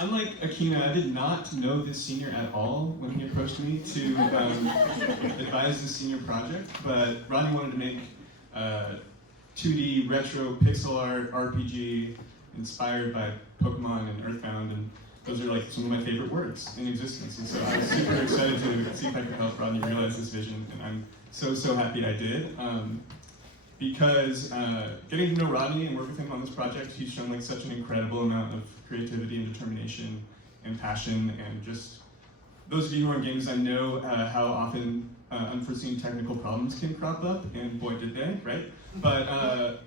Unlike Akina, I did not know this senior at all when he approached me to advise the senior project, but Rodney wanted to make 2D retro pixel art RPG inspired by Pokemon and Earthbound, and those are like some of my favorite words in existence. And so I was super excited to see if I could help Rodney realize this vision, and I'm so happy I did. Because getting to know Rodney and work with him on this project, he's shown like such an incredible amount of creativity and determination and passion, and just those of you who are in games, I know how often unforeseen technical problems can crop up, and boy did they, right? But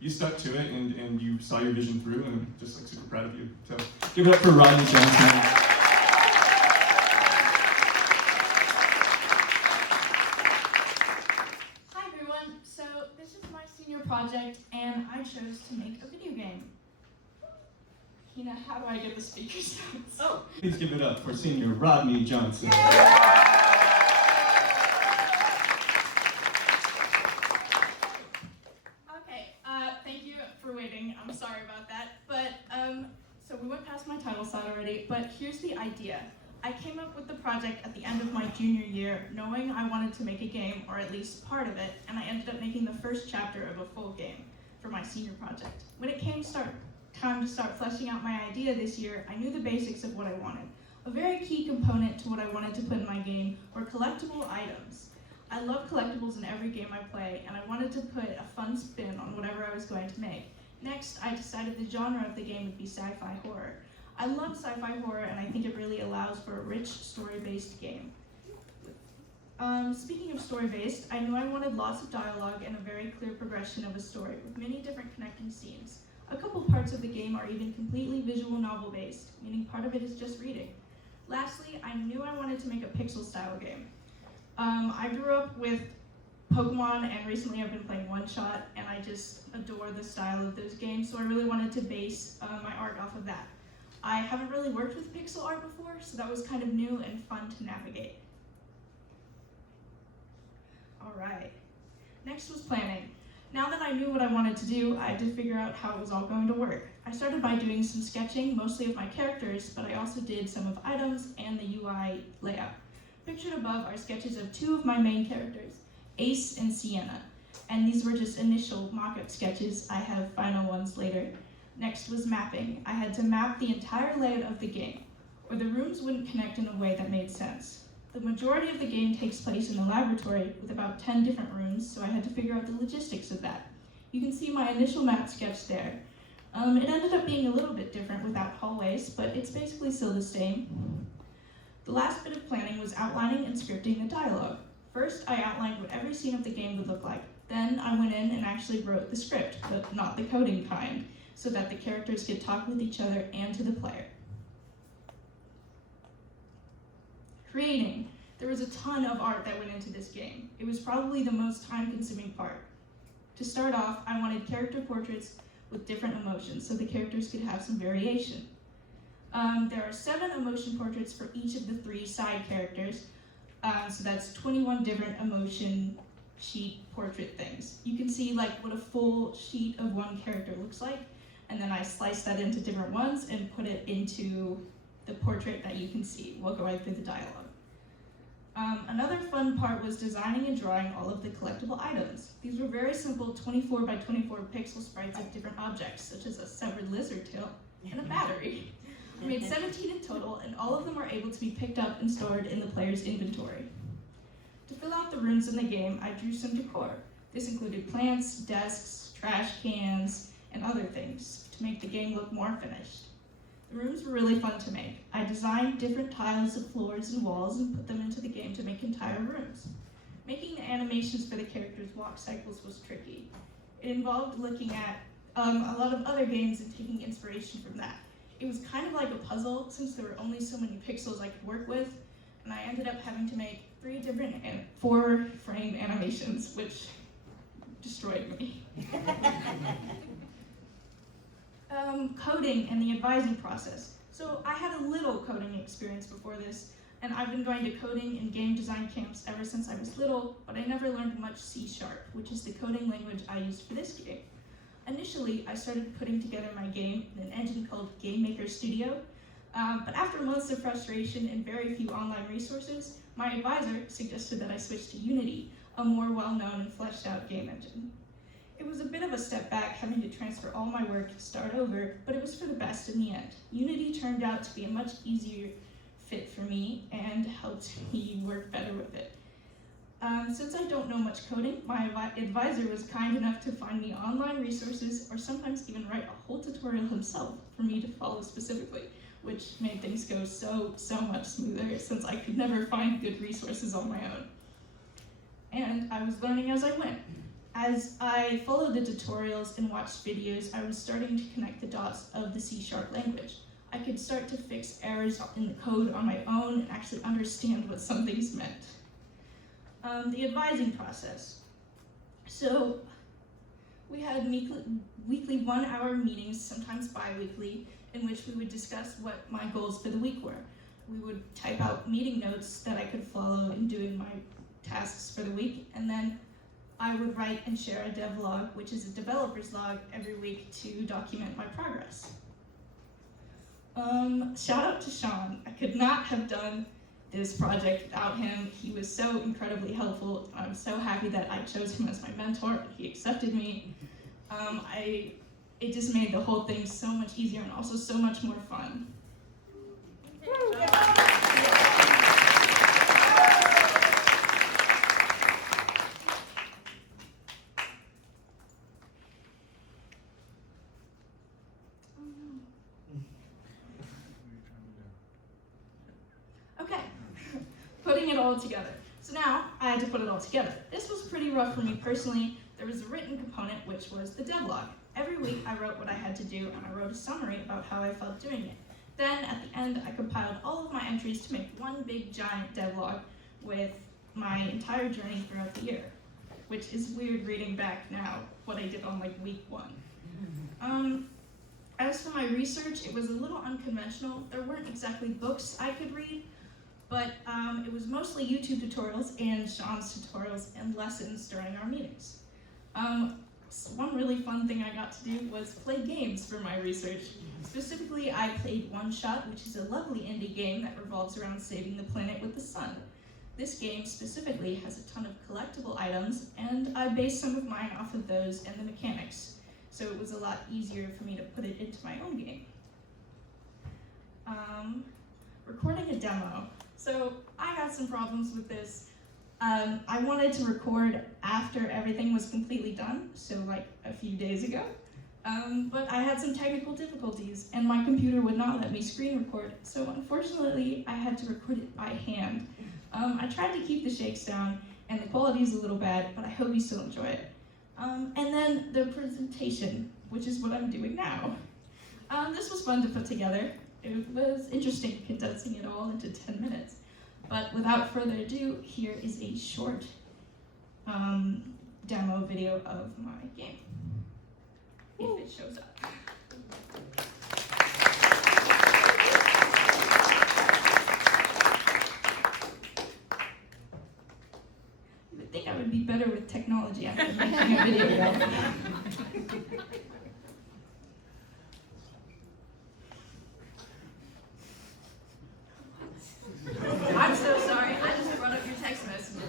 you stuck to it, and you saw your vision through, and I'm just like super proud of you. So give it up for Rodney Johnson. Project, and I chose to make a video game. Akina, how do I get the speakers out? Oh, please give it up for Senior Rodney Johnson. Okay, thank you for waiting. I'm sorry about that. But so we went past my title slide already, but here's the idea. I came up with the project at the end of my junior year, knowing I wanted to make a game, or at least part of it, and I ended up making the first chapter of a full game for my senior project. When it came time to start fleshing out my idea this year, I knew the basics of what I wanted. A very key component to what I wanted to put in my game were collectible items. I love collectibles in every game I play, and I wanted to put a fun spin on whatever I was going to make. Next, I decided the genre of the game would be sci-fi horror. I love sci-fi horror, and I think it really allows for a rich story-based game. Speaking of story-based, I knew I wanted lots of dialogue and a very clear progression of a story with many different connecting scenes. A couple parts of the game are even completely visual novel-based, meaning part of it is just reading. Lastly, I knew I wanted to make a pixel-style game. I grew up with Pokemon, and recently I've been playing One Shot, and I just adore the style of those games, so I really wanted to base my art off of that. I haven't really worked with pixel art before, so that was kind of new and fun to navigate. All right, next was planning. Now that I knew what I wanted to do, I had to figure out how it was all going to work. I started by doing some sketching, mostly of my characters, but I also did some of items and the UI layout. Pictured above are sketches of two of my main characters, Ace and Sienna, and these were just initial mock-up sketches. I have final ones later. Next was mapping. I had to map the entire layout of the game, or the rooms wouldn't connect in a way that made sense. The majority of the game takes place in the laboratory with about 10 different rooms, so I had to figure out the logistics of that. You can see my initial map sketch there. It ended up being a little bit different without hallways, but it's basically still the same. The last bit of planning was outlining and scripting the dialogue. First, I outlined what every scene of the game would look like. Then I went in and actually wrote the script, but not the coding kind, so that the characters could talk with each other and to the player. Creating. There was a ton of art that went into this game. It was probably the most time-consuming part. To start off, I wanted character portraits with different emotions, so the characters could have some variation. There are 7 emotion portraits for each of the 3 side characters, so that's 21 different emotion sheet portrait things. You can see like what a full sheet of one character looks like, and then I slice that into different ones and put it into the portrait that you can see. We'll go right through the dialogue. Another fun part was designing and drawing all of the collectible items. These were very simple 24 by 24 pixel sprites of different objects, such as a severed lizard tail and a battery. I made 17 in total, and all of them are able to be picked up and stored in the player's inventory. To fill out the rooms in the game, I drew some decor. This included plants, desks, trash cans, and other things to make the game look more finished. The rooms were really fun to make. I designed different tiles of floors and walls and put them into the game to make entire rooms. Making the animations for the characters' walk cycles was tricky. It involved looking at a lot of other games and taking inspiration from that. It was kind of like a puzzle since there were only so many pixels I could work with, and I ended up having to make 3 different 4-frame animations, which destroyed me. Coding and the advising process. So I had a little coding experience before this, and I've been going to coding and game design camps ever since I was little, but I never learned much C#, which is the coding language I used for this game. Initially, I started putting together my game in an engine called Game Maker Studio. But after months of frustration and very few online resources, my advisor suggested that I switch to Unity, a more well-known and fleshed out game engine. It was a bit of a step back having to transfer all my work and start over, but it was for the best in the end. Unity turned out to be a much easier fit for me and helped me work better with it. Since I don't know much coding, my advisor was kind enough to find me online resources or sometimes even write a whole tutorial himself for me to follow specifically, which made things go so much smoother since I could never find good resources on my own. And I was learning as I went. As I followed the tutorials and watched videos, I was starting to connect the dots of the C# language. I could start to fix errors in the code on my own and actually understand what some things meant. The advising process. So we had weekly 1-hour meetings, sometimes bi-weekly, in which we would discuss what my goals for the week were. We would type out meeting notes that I could follow in doing my tasks for the week, and then I would write and share a devlog, which is a developer's log, every week to document my progress. Shout out to Sean. I could not have done this project without him. He was so incredibly helpful. I'm so happy that I chose him as my mentor and he accepted me. It just made the whole thing so much easier and also so much more fun. Okay, putting it all together. So now I had to put it all together. This was pretty rough for me personally. There was a written component, which was the devlog. Every week I wrote what I had to do and I wrote a summary about how I felt doing it. Then at the end I compiled all of my entries to make one big giant devlog with my entire journey throughout the year, which is weird reading back now what I did on like week 1. As for my research, it was a little unconventional. There weren't exactly books I could read, but it was mostly YouTube tutorials and Sean's tutorials and lessons during our meetings. One really fun thing I got to do was play games for my research. Specifically, I played One Shot, which is a lovely indie game that revolves around saving the planet with the sun. This game specifically has a ton of collectible items, and I based some of mine off of those and the mechanics, so it was a lot easier for me to put it into my own game. Recording a demo. So I had some problems with this. I wanted to record after everything was completely done, so like a few days ago. But I had some technical difficulties and my computer would not let me screen record, so unfortunately I had to record it by hand. I tried to keep the shakes down and the quality is a little bad, but I hope you still enjoy it. And then the presentation, which is what I'm doing now. This was fun to put together. It was interesting condensing it all into 10 minutes. But without further ado, here is a short demo video of my game, if it shows up. You would think I would be better with technology after making a video. I'm so sorry, I just brought up your text messages.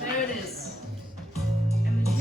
There it is. And the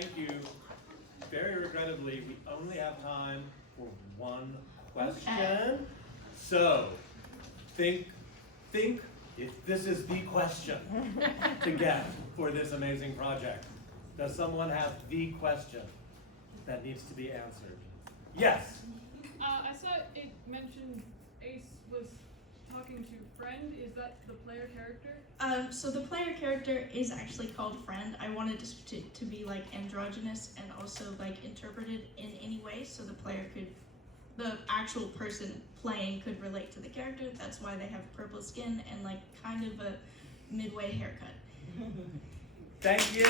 thank you. Very regrettably, we only have time for one question. Okay. So, think if this is the question to get for this amazing project. Does someone have the question that needs to be answered? Yes. I saw it mentioned Ace was talking to Friend. Is that the player character? So the player character is actually called Friend. I wanted this to be like androgynous and also like interpreted in any way so the actual person playing could relate to the character. That's why they have purple skin and like kind of a midway haircut. Thank you.